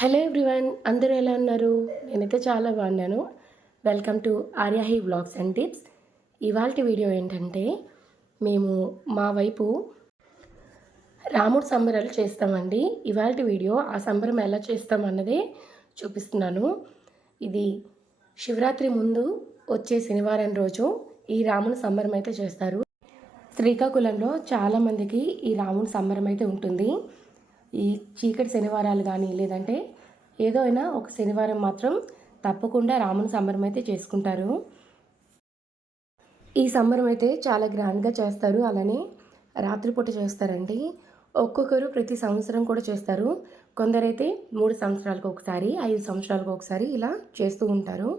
Hello everyone, అందరూ ఎలా ఉన్నారు? నేనైతే చాలా బాగున్నాను. Welcome to Aryahi vlogs and tips. ఇవాల్టి వీడియో ఏంటంటే, మేము మా వైపు రాముడు సంబరాలు చేస్తామండి. ఇవాల్టి వీడియో ఆ సంబరం ఎలా చేస్తామన్నదే చూపిస్తున్నాను. ఇది శివరాత్రి ముందు వచ్చే శనివారం రోజు ఈ రాముని సంబరం అయితే చేస్తారు. శ్రీకాకుళంలో చాలామందికి ఈ రాముని సంబరం అయితే ఉంటుంది. ఈ చీకటి శనివారాలు కానీ లేదంటే ఏదో అయినా ఒక శనివారం మాత్రం తప్పకుండా రాముని సంబరం అయితే చేసుకుంటారు. ఈ సంబరం అయితే చాలా గ్రాండ్గా చేస్తారు. అలానే రాత్రిపూట చేస్తారండి. ఒక్కొక్కరు ప్రతి సంవత్సరం కూడా చేస్తారు. కొందరైతే 3 సంవత్సరాలకు ఒకసారి, 5 సంవత్సరాలకు ఒకసారి ఇలా చేస్తూ ఉంటారు.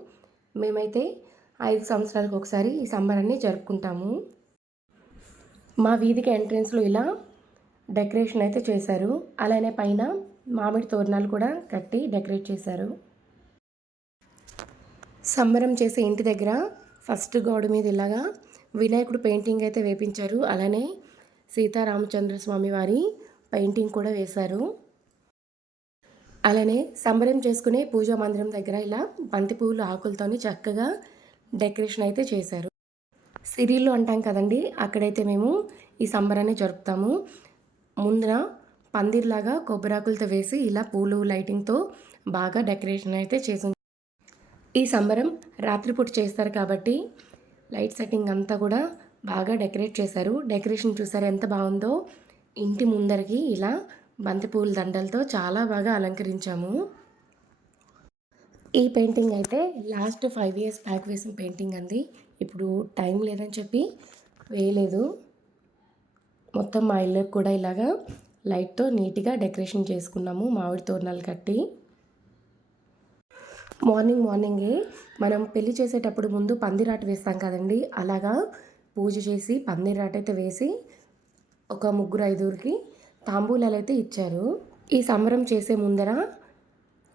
మేమైతే 5 సంవత్సరాలకు ఒకసారి ఈ సంబరాన్ని జరుపుకుంటాము. మా వీధికి ఎంట్రన్స్లో ఇలా డెకరేషన్ అయితే చేశారు. అలానే పైన మామిడి తోరణాలు కూడా కట్టి డెకరేట్ చేశారు. సంబరం చేసే ఇంటి దగ్గర ఫస్ట్ గోడ మీద ఇలాగా వినాయకుడు పెయింటింగ్ అయితే వేపించారు. అలానే సీతారామచంద్ర స్వామి వారి పెయింటింగ్ కూడా వేశారు. అలానే సంబరం చేసుకునే పూజా మందిరం దగ్గర ఇలా బంతి పువ్వులు ఆకులతోని చక్కగా డెకరేషన్ అయితే చేశారు. సిరిల్లు అంటాం కదండి, అక్కడైతే మేము ఈ సంబరాన్ని జరుపుతాము. ముందున పందిర్లాగా కొబ్బరాకులతో వేసి ఇలా పూలు లైటింగ్తో బాగా డెకరేషన్ అయితే చేసి ఈ సంబరం రాత్రిపూట చేస్తారు కాబట్టి లైట్ సెట్టింగ్ అంతా కూడా బాగా డెకరేట్ చేశారు. డెకరేషన్ చూసారు ఎంత బాగుందో. ఇంటి ముందరికి ఇలా బంతిపూల దండలతో చాలా బాగా అలంకరించాము. ఈ పెయింటింగ్ అయితే లాస్ట్ 5 years బ్యాక్ వేసిన పెయింటింగ్ అండి. ఇప్పుడు టైం లేదని చెప్పి వేయలేదు. మొత్తం మా ఇళ్ళకి కూడా ఇలాగా లైట్తో నీట్గా డెకరేషన్ చేసుకున్నాము, మామిడి తోరణాలు కట్టి. మార్నింగే మనం పెళ్లి చేసేటప్పుడు ముందు పందిరాట వేస్తాం కదండి, అలాగా పూజ చేసి పందిరాట అయితే వేసి ఒక 3-5కి తాంబూలాలు అయితే ఇచ్చారు. ఈ సంబరం చేసే ముందర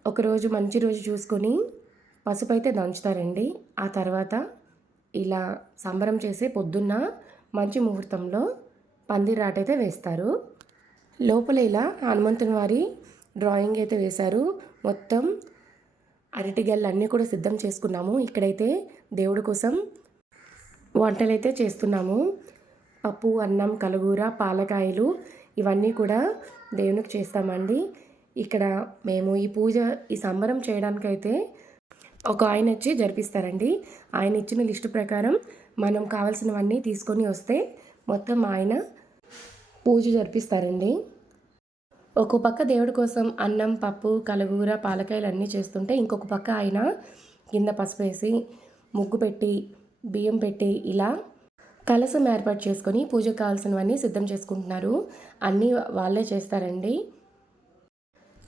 ఒకరోజు మంచి రోజు చూసుకొని పసుపు అయితే దంచుతారండి. ఆ తర్వాత ఇలా సంబరం చేసే పొద్దున్న మంచి ముహూర్తంలో పందిరాట అయితే వేస్తారు. లోపల ఇలా హనుమంతుని వారి డ్రాయింగ్ అయితే వేశారు. మొత్తం అరటిగళ్ళు అన్నీ కూడా సిద్ధం చేసుకున్నాము. ఇక్కడైతే దేవుడి కోసం వంటలైతే చేస్తున్నాము. పప్పు, అన్నం, కలగూర, పాలకాయలు ఇవన్నీ కూడా దేవునికి చేస్తామండి. ఇక్కడ మేము ఈ సంబరం చేయడానికైతే ఒక ఆయన వచ్చి జరిపిస్తారండి. ఆయన ఇచ్చిన లిస్టు ప్రకారం మనం కావాల్సినవన్నీ తీసుకొని వస్తే మొత్తం ఆయన పూజ జరిపిస్తారండి. ఒక్కో పక్క దేవుడి కోసం అన్నం, పప్పు, కలగూర, పాలకాయలు అన్నీ చేస్తుంటే ఇంకొక పక్క ఆయన కింద పసుపు వేసి ముగ్గు పెట్టి బియ్యం పెట్టి ఇలా కలసం ఏర్పాటు చేసుకొని పూజకు కావాల్సినవన్నీ సిద్ధం చేసుకుంటున్నారు. అన్నీ వాళ్ళే చేస్తారండి.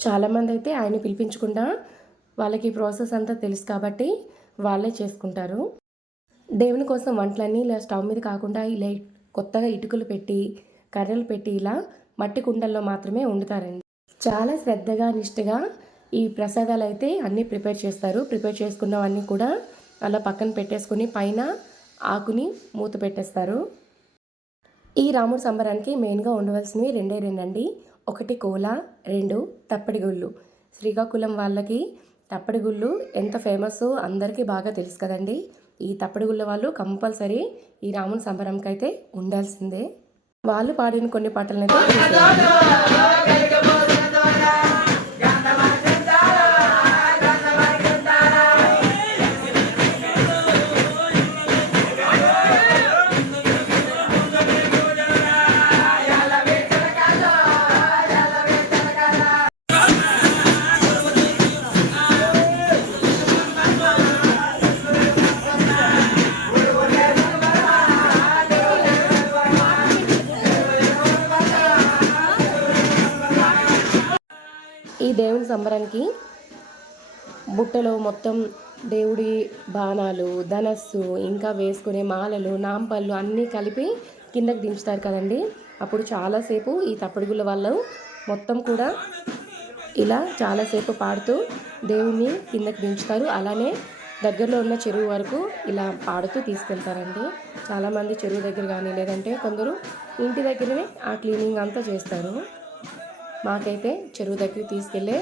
చాలామంది అయితే ఆయన పిలిపించకుండా వాళ్ళకి ప్రాసెస్ అంతా తెలుసు కాబట్టి వాళ్ళే చేసుకుంటారు. దేవుని కోసం వంటలన్నీ ఇలా స్టవ్ మీద కాకుండా ఇలా కొత్తగా ఇటుకలు పెట్టి కర్రలు పెట్టి ఇలా మట్టి కుండల్లో మాత్రమే వండుతారండి. చాలా శ్రద్ధగా నిష్ఠగా ఈ ప్రసాదాలు అయితే అన్నీ ప్రిపేర్ చేస్తారు. ప్రిపేర్ చేసుకున్నవన్నీ కూడా అలా పక్కన పెట్టేసుకుని పైన ఆకుని మూత పెట్టేస్తారు. ఈ రాముడి సంబరానికి మెయిన్గా ఉండవలసినవి రెండండి. 1 కోల, 2 తప్పిడిగుళ్ళు. శ్రీకాకుళం వాళ్ళకి తప్పిడిగుళ్ళు ఎంత ఫేమస్ అందరికీ బాగా తెలుసు కదండి. ఈ తప్పిడిగుళ్ళ వాళ్ళు కంపల్సరీ ఈ రాముడి సంబరంకి అయితే ఉండాల్సిందే. వాళ్ళు పాడిన కొన్ని పాటలనైతే ఈ దేవుని సంబరానికి బుట్టలో మొత్తం దేవుడి బాణాలు, ధనస్సు, ఇంకా వేసుకునే మాలలు, నాంపళ్ళు అన్నీ కలిపి కిందకి దించుతారు కదండి. అప్పుడు చాలాసేపు ఈ తప్పడిగుళ్ళ వాళ్ళు మొత్తం కూడా ఇలా చాలాసేపు పాడుతూ దేవుణ్ణి కిందకి దించుతారు. అలానే దగ్గరలో ఉన్న చెరువు వరకు ఇలా పాడుతూ తీసుకెళ్తారండి. చాలామంది చెరువు దగ్గర కానీ లేదంటే కొందరు ఇంటి దగ్గరనే ఆ క్లీనింగ్ అంతా చేస్తారు. మాకైతే చెరువు దగ్గరికి తీసుకెళ్ళే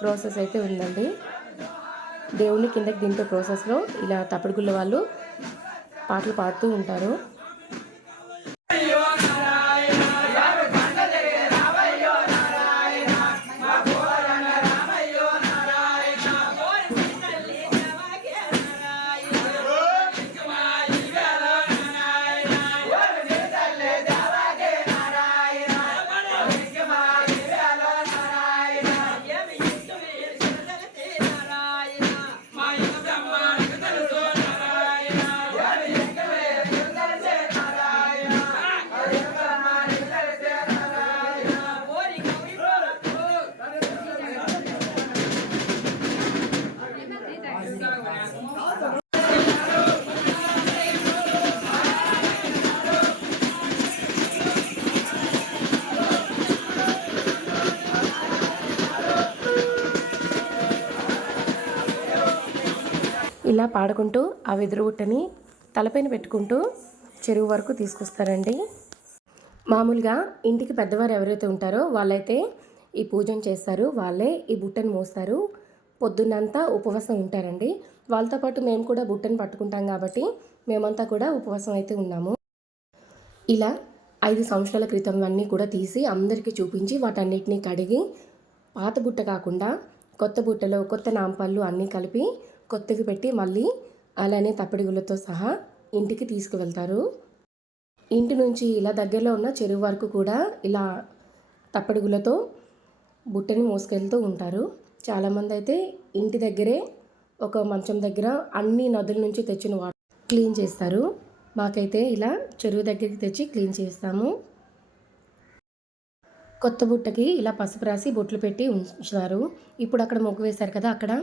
ప్రాసెస్ అయితే ఉందండి. దేవుణ్ణి కిందకి దింపే ప్రాసెస్లో ఇలా తప్పిడిగుళ్ళ వాళ్ళు పాటలు పాడుతూ ఉంటారు. ఇలా పాడుకుంటూ ఆ వెదురు బుట్టని తలపైన పెట్టుకుంటూ చెరువు వరకు తీసుకొస్తారండి. మామూలుగా ఇంటికి పెద్దవారు ఎవరైతే ఉంటారో వాళ్ళైతే ఈ పూజను చేస్తారు. వాళ్ళే ఈ బుట్టను మోస్తారు. పొద్దున్నంతా ఉపవాసం ఉంటారండి. వాళ్ళతో పాటు మేము కూడా బుట్టను పట్టుకుంటాం కాబట్టి మేమంతా కూడా ఉపవాసం అయితే ఉన్నాము. ఇలా 5 సంవత్సరాల క్రితం అన్నీ కూడా తీసి అందరికీ చూపించి వాటన్నిటిని కడిగి పాత బుట్ట కాకుండా కొత్త బుట్టలో కొత్త నాంపళ్ళు అన్నీ కలిపి కొత్తవి పెట్టి మళ్ళీ అలానే తప్పిడిగుళ్ళతో సహా ఇంటికి తీసుకువెళ్తారు. ఇంటి నుంచి ఇలా దగ్గరలో ఉన్న చెరువు వరకు కూడా ఇలా తప్పిడిగుళ్ళతో బుట్టని మోసుకెళ్తూ ఉంటారు. చాలామంది అయితే ఇంటి దగ్గరే ఒక మంచం దగ్గర అన్ని నదుల నుంచి తెచ్చిన వాటర్ క్లీన్ చేస్తారు. మాకైతే ఇలా చెరువు దగ్గరికి తెచ్చి క్లీన్ చేస్తాము. కొత్త బుట్టకి ఇలా పసుపు రాసి బొట్లు పెట్టి ఉంచుతారు. ఇప్పుడు అక్కడ ముగ్గు వేశారు కదా, అక్కడ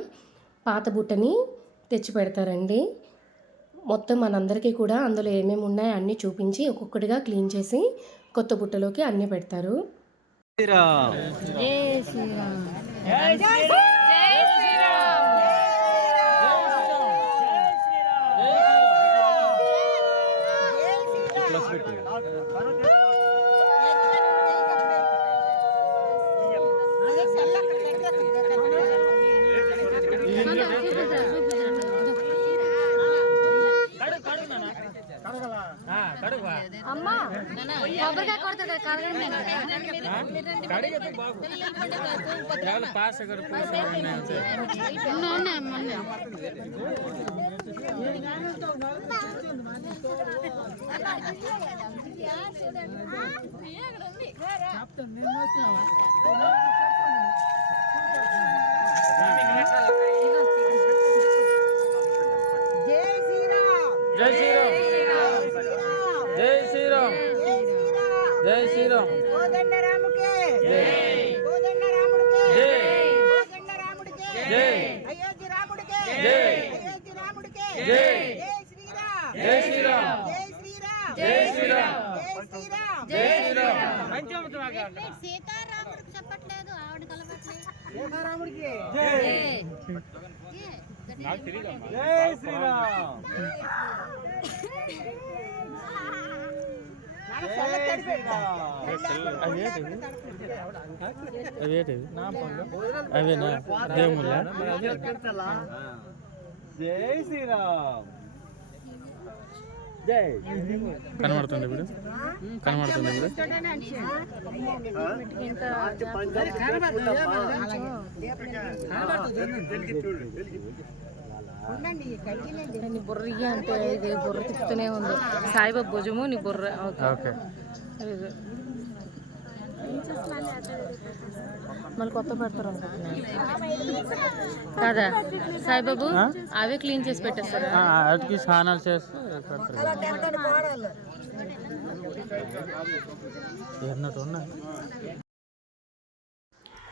పాత బుట్టని తెచ్చి పెడతారండి. మొత్తం మనందరికీ కూడా అందులో ఏమేమి ఉన్నాయో అన్నీ చూపించి ఒక్కొక్కటిగా క్లీన్ చేసి కొత్త బుట్టలోకి అన్నీ పెడతారు. అమ్మా కొబ్బరికాయ కొడతాడు జై శ్రీరామ్ జై శ్రీరామ్ కోదండరాముకే జై కోదండరాముడికే జై కోదండరాముడికే జై అయోధ్య రాముడికే జై అయోధ్య రాముడికే జై జై శ్రీరామ్ జై శ్రీరామ్ జై శ్రీరామ్ జై శ్రీరామ్ జై శ్రీరామ్ పంచమతమాగా సీతారాముడికి చెప్పట్లేదు ఆవిడ కలపట్లేదు సీతారాముడికి జై నాకు తెలియదమ్మా జై శ్రీరామ్ అవేనా దేవుళ్ళ జై శ్రీరామ్ జై కనబడుతుంది ఇప్పుడు కనబడుతుంది నీ బుర్ర అంటే ఇది బుర్ర తిప్పుతూనే ఉంది. సాయిబాబా భుజము నీ బుర్ర. ఓకే మళ్ళీ కొత్త పెడతారు అనుకుంటున్నాను కదా సాయిబాబు. అవే క్లీన్ చేసి పెట్టేస్తారు. వాటికి స్నానాలు చేస్తూ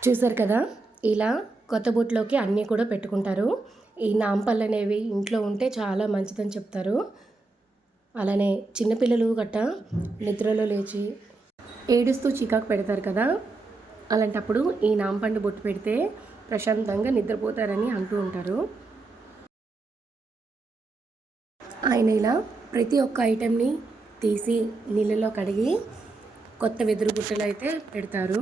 చూసారు కదా, ఇలా కొత్త బుట్టలోకి అన్నీ కూడా పెట్టుకుంటారు. ఈ నాంపళ్ళు అనేవి ఇంట్లో ఉంటే చాలా మంచిదని చెప్తారు. అలానే చిన్నపిల్లలు గట్ట నిద్రలో లేచి ఏడుస్తూ చికాకు పెడతారు కదా, అలాంటప్పుడు ఈ నాంపండు బొట్టు పెడితే ప్రశాంతంగా నిద్రపోతారని అంటూ ఉంటారు. ఆయన ఇలా ప్రతి ఒక్క ఐటెంని తీసి నీళ్ళలో కడిగి కొత్త వెదురు బుట్టలు అయితే పెడతారు.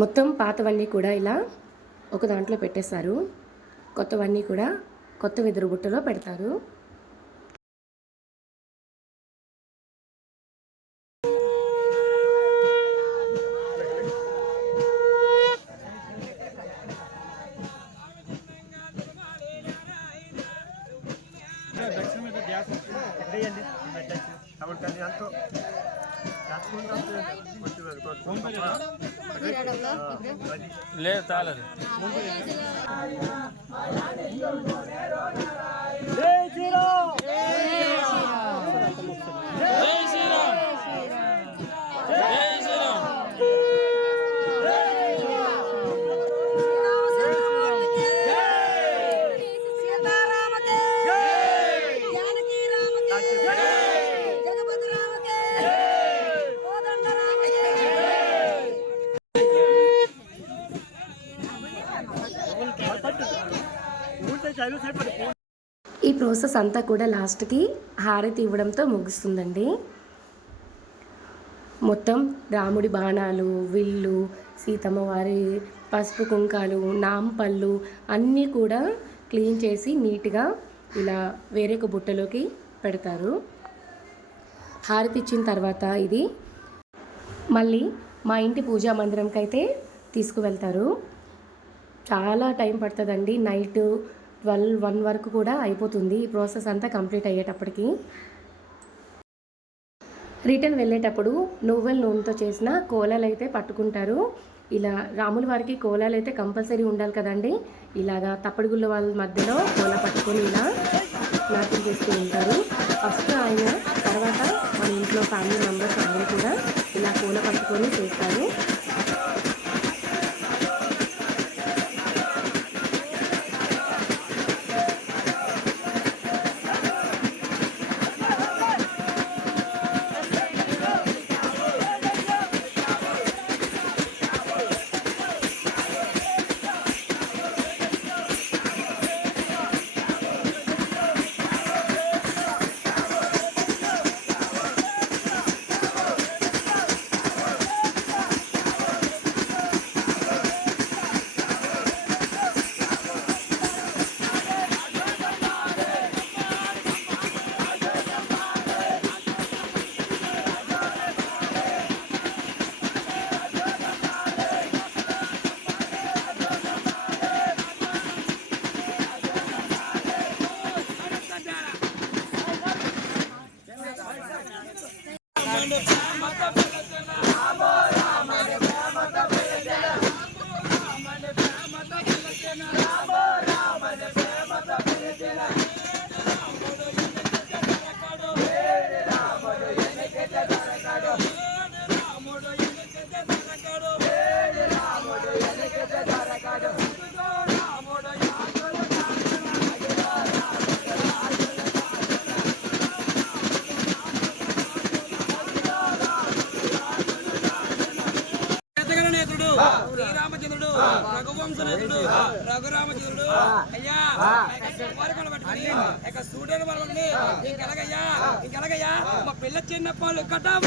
మొత్తం పాతవన్నీ కూడా ఇలా ఒక దాంట్లో పెట్టేస్తారు, కొత్తవన్నీ కూడా కొత్త వెదురు బుట్టలో పెడతారు. లేదు తాలేదు. జై శ్రీరామ్ జై శ్రీరామ్ జై శ్రీరామ్. ఈ ప్రాసెస్ అంతా కూడా లాస్ట్కి హారతి ఇవ్వడంతో ముగుస్తుందండి. మొత్తం రాముడి బాణాలు, విల్లు, సీతమ్మ వారి పసుపు కుంకాలు, నాంపళ్ళు అన్నీ కూడా క్లీన్ చేసి నీట్గా ఇలా వేరొక బుట్టలోకి పెడతారు. హారతి ఇచ్చిన తర్వాత ఇది మళ్ళీ మా ఇంటి పూజా మందిరంకి అయితే తీసుకువెళ్తారు. చాలా టైం పడుతుందండి, నైట్ 12-1 వరకు కూడా అయిపోతుంది ఈ ప్రాసెస్ అంతా కంప్లీట్ అయ్యేటప్పటికి. రిటర్న్ వెళ్ళేటప్పుడు నువ్వుల నూనెతో చేసిన కోలాలు అయితే పట్టుకుంటారు. ఇలా రాముల వారికి కోలాలు అయితే కంపల్సరీ ఉండాలి కదండి. ఇలాగా తప్పడిగుళ్ళ వాళ్ళ మధ్యలో కోలా పట్టుకొని ఇలా నాట్యం చేస్తూ ఉంటారు. ఫస్ట్ ఆయన, తర్వాత మన ఇంట్లో ఫ్యామిలీ మెంబర్స్ అందరూ కూడా ఇలా కోల పట్టుకొని చేస్తారు. శ్రీరామచంద్రుడు రఘువంశనేతుడు రఘురామచంద్రుడు అయ్యా పట్టుకుని సూర్యుడు పట్టుకుని ఇంకెలగయ్యా మా పిల్ల చిన్న పాలు కట్టమ్మ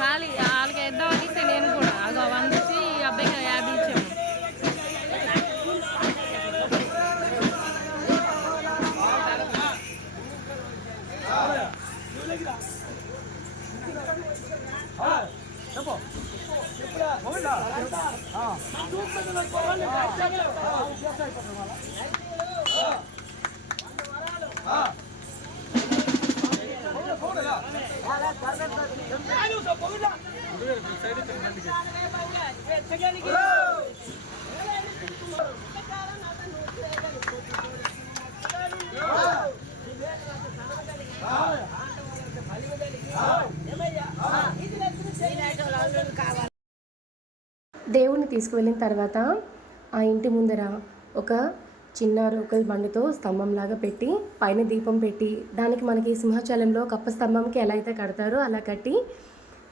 ఖాళీ వాళ్ళకి వేద్దామని నేను కూడా అగో 100 ఇచ్చి ఈ అబ్బాయికి 50 ఇచ్చాము. దేవుణ్ణి తీసుకువెళ్ళిన తర్వాత ఆ ఇంటి ముందర ఒక చిన్న రోకల్ బండితో స్తంభంలాగా పెట్టి పైన దీపం పెట్టి దానికి మనకి సింహాచలంలో కప్ప స్తంభంకి ఎలా అయితే కడతారో అలా కట్టి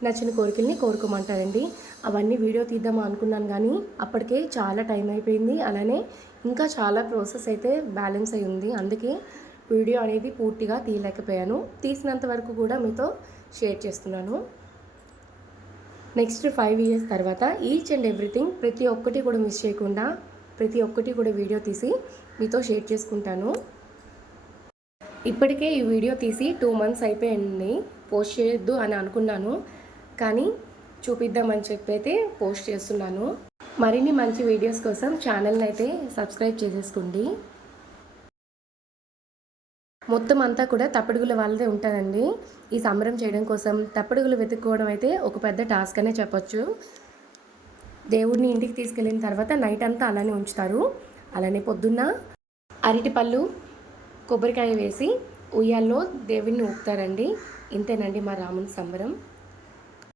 నచ్చిన కోరికల్ని కోరుకోమంటారండి. అవన్నీ వీడియో తీద్దామా అనుకున్నాను కానీ అప్పటికే చాలా టైం అయిపోయింది. అలానే ఇంకా చాలా ప్రాసెస్ అయితే బ్యాలెన్స్ అయి ఉంది. అందుకే వీడియో అనేది పూర్తిగా తీయలేకపోయాను. తీసినంత వరకు కూడా మీతో షేర్ చేస్తున్నాను. నెక్స్ట్ 5 years తర్వాత ఈచ్ అండ్ ఎవ్రీథింగ్ ప్రతి ఒక్కటి కూడా మిస్ చేయకుండా ప్రతి ఒక్కటి కూడా వీడియో తీసి మీతో షేర్ చేసుకుంటాను. ఇప్పటికే ఈ వీడియో తీసి 2 months అయిపోయింది. పోస్ట్ చేయొద్దు అని అనుకున్నాను కానీ చూపిద్దామని చెప్పి అయితే పోస్ట్ చేస్తున్నాను. మరిన్ని మంచి వీడియోస్ కోసం ఛానల్ని అయితే సబ్స్క్రైబ్ చేసేసుకోండి. మొత్తం అంతా కూడా తప్పడుగుల వాళ్ళదే ఉంటుందండి. ఈ సంబరం చేయడం కోసం తప్పడుగులు వెతుక్కోవడం అయితే ఒక పెద్ద టాస్క్ అనే చెప్పొచ్చు. దేవుడిని ఇంటికి తీసుకెళ్ళిన తర్వాత నైట్ అంతా అలానే ఉంచుతారు. అలానే పొద్దున్న అరటిపళ్ళు కొబ్బరికాయ వేసి ఉయ్యాల్లో దేవుడిని ఊపుతారండి. ఇంతేనండి మా రాముని సంబరం.